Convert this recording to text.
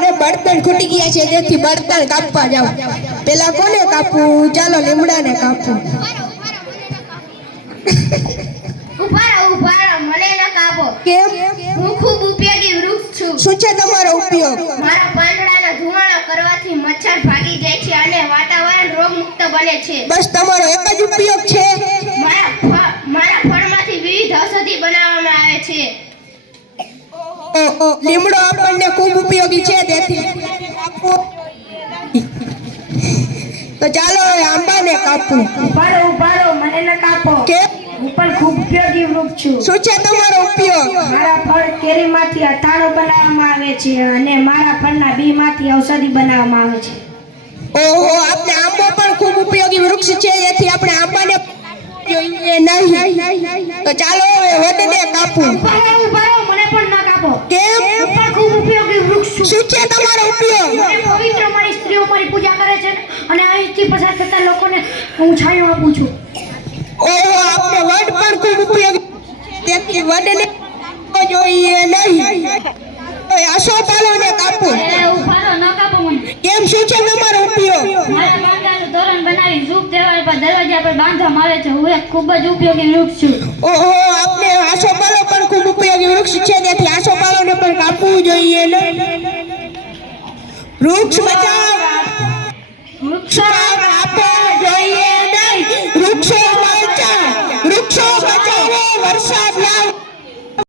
મારે બળતણ ખૂટી ગયા છે તેથી બળતણ કાપવા જાવ પેલા કોને કાપવું ચાલો લીમડાને કાપવું ઉભારો મને ન કાપો કેમ હું ખૂબ ઉપયોગી વૃક્ષ છું શું છે તમારો ઉપયોગ મારા પાંદડાનો ધુમાડો કરવાથી મચ્છર ભાગી જાય છે અને વાતાવરણ રોગમુક્ત બને છે બસ તમારો એક જ ઉપયોગ છે મારા ફળમાંથી વિવિધ ઔષધિ બનાવવામાં આવે છે લીમડો આપણને ખૂબ ઉપયોગી છે તેથી તો ચાલો હવે આંબાને કાપવું ઉભારો મને ન કાપો કેમ હું પણ ખૂબ ઉપયોગી વૃક્ષ છું શું છે તમારો ઉપયોગ મારા ફળ કેરીમાંથી અથાણું બનાવવામાં આવે છે અને મારા ફળના બીમાંથી ઔષધિ બનાવવામાં આવે છે ઓહો આપણે આંબો પણ ખૂબ ઉપયોગી વૃક્ષ છે જેથી આપણે આંબાને જોઈએ નહીં તો ચાલો હવે વડને કાપવું ઉભારો મને પણ ન કાપો કેમ હું પણ ખૂબ ઉપયોગી વૃક્ષ છું શું છે તમારો ઉપયોગ પવિત્ર મારી સ્ત્રીઓ મારી પૂજા કરે છે અને અહીંથી પસાર થતા લોકોને હું છાંયો આપું છું ઓહો આપણે વડ પણ ખૂબ ઉપયોગી તેથી વડને જોઈએ નહીં આસોપાલવને કાપવું ઉભારો ન કાપો મને કેમ શું છે તમારો ઉપયોગ મારા બાંધાનું તોરણ બનાવી શુભ તહેવાર પર દરવાજા પર બાંધવામાં આવે છે હું એક ખૂબ જ ઉપયોગી વૃક્ષ છું ઓહો આપણે આસોપાલવ પણ ખૂબ ઉપયોગી વૃક્ષ છે તેથી આસોપાલવને પણ કાપવું જોઈએ ને વૃક્ષ બચાવ વૃક્ષ